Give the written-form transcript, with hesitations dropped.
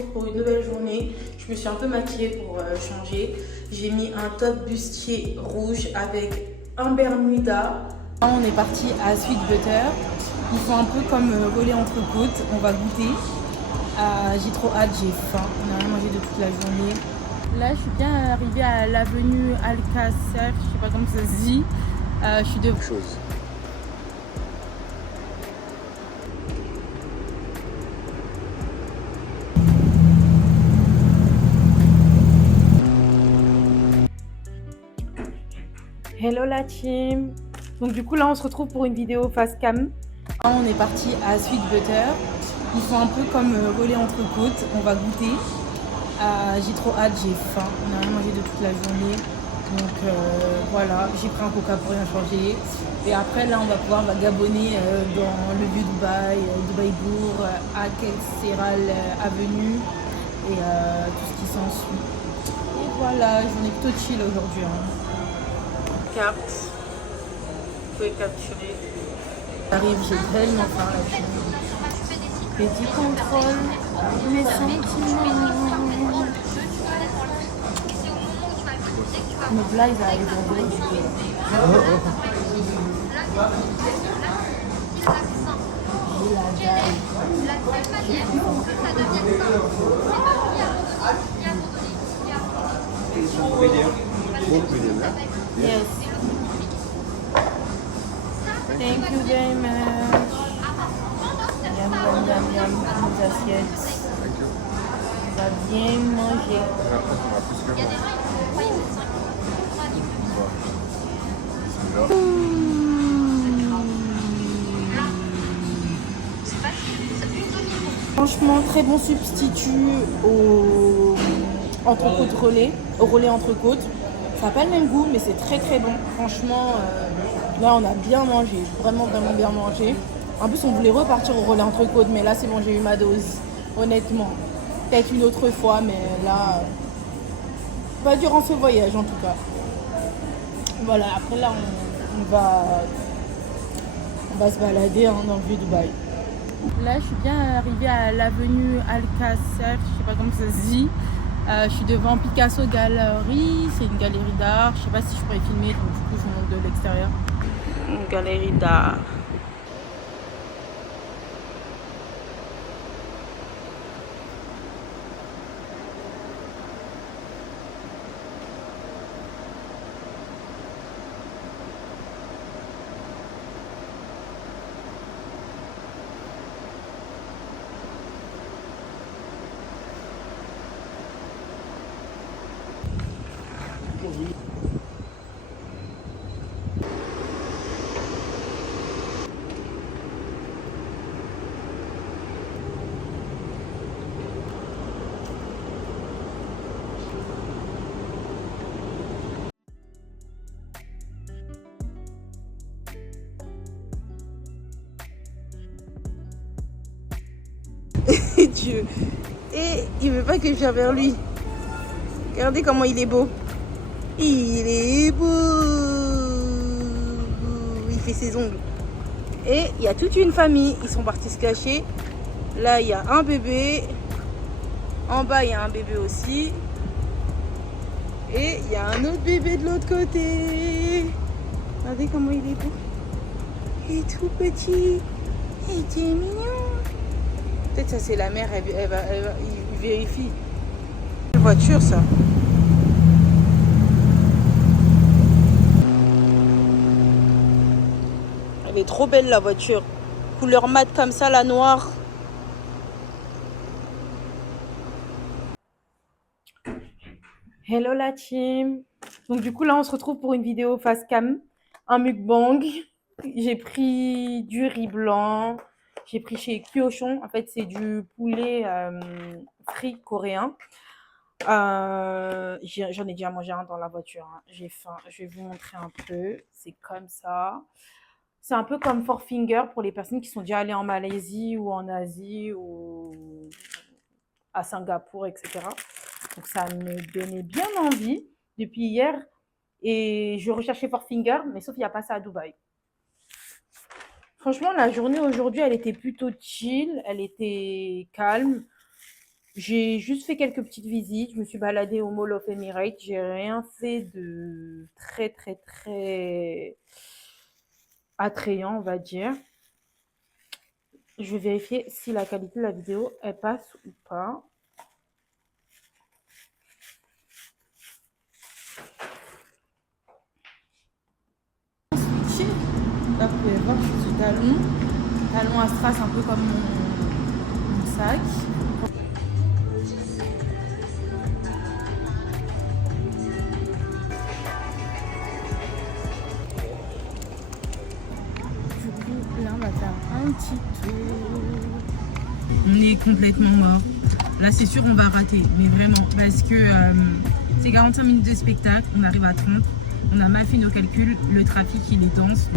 retrouve pour une nouvelle journée. Je me suis un peu maquillée pour changer. J'ai mis un top bustier rouge avec un bermuda. On est parti à Sweet Butter. Ils font un peu comme relais entre côtes. On va goûter. J'ai trop hâte, j'ai faim. On n'a rien mangé de toute la journée. Là, je suis bien arrivée à l'avenue Alcacer. Je sais pas comment ça se dit. Je suis de chose. Hello la team. Donc du coup là on se retrouve pour une vidéo face cam. On est parti à Sweet Butter. Ils font un peu comme relais entre côtes. On va goûter. J'ai trop hâte, j'ai faim. On n'a rien mangé de toute la journée. Donc voilà, j'ai pris un coca pour rien changer. Et après là on va pouvoir vagabonner dans le vieux Dubaï, Dubaï Bourg, Akel Avenue et tout ce qui s'ensuit. Et voilà, j'en ai plutôt chill aujourd'hui. Carte, vous pouvez capturer. J'arrive, j'ai tellement faim là. Petit contrôle, mes sentiments. Donc là, ils arrivent en vrai. Yes. Thank you very much. Yam, yam, yam, yam, nos assiettes. On va bien manger. Franchement, très bon substitut au entrecôte relais, au relais entrecôte. Ça n'a pas le même goût, mais c'est très très bon. Franchement, là on a bien mangé, vraiment bien mangé. En plus, on voulait repartir au relais entrecôte, mais là c'est bon, j'ai eu ma dose, honnêtement. Peut-être une autre fois, mais là, pas durant ce voyage en tout cas. Voilà, après là on va se balader dans le vieux Dubaï. Là, je suis bien arrivée à l'avenue Alcacer, je sais pas comment ça se dit. Je suis devant Picasso Galerie, c'est une galerie d'art. Je sais pas si je pourrais filmer, donc du coup je monte de l'extérieur. Une galerie d'art. Dieu. Et il veut pas que je vienne vers lui. Regardez comment il est beau. Il est beau. Il fait ses ongles. Et il y a toute une famille. Ils sont partis se cacher. Là, il y a un bébé. En bas, il y a un bébé aussi. Et il y a un autre bébé de l'autre côté. Regardez comment il est beau. Il est tout petit. Il est mignon. Peut-être ça c'est la mère, il vérifie. Quelle voiture ça? Elle est trop belle la voiture. Couleur mat comme ça, la noire. Hello la team. Donc du coup là on se retrouve pour une vidéo face cam. Un mukbang. J'ai pris du riz blanc. J'ai pris chez Kyochon. En fait c'est du poulet frit coréen. J'en ai déjà mangé un dans la voiture. Hein. J'ai faim. Je vais vous montrer un peu. C'est comme ça. C'est un peu comme Four Finger pour les personnes qui sont déjà allées en Malaisie ou en Asie ou à Singapour, etc. Donc ça me donnait bien envie depuis hier. Et je recherchais Four Finger, mais sauf qu'il n'y a pas ça à Dubaï. Franchement, la journée aujourd'hui, elle était plutôt chill. Elle était calme. J'ai juste fait quelques petites visites. Je me suis baladée au Mall of Emirates. J'ai rien fait de très attrayant, on va dire. Je vais vérifier si la qualité de la vidéo elle passe ou pas. Là, vous pouvez voir, je suis talon à strass, un peu comme mon sac. Du coup, là, on va faire un petit tour. On est complètement mort. Là, c'est sûr, on va rater, mais vraiment, parce que c'est 45 minutes de spectacle, on arrive à 30. On a mal fait nos calculs, le trafic, il est dense.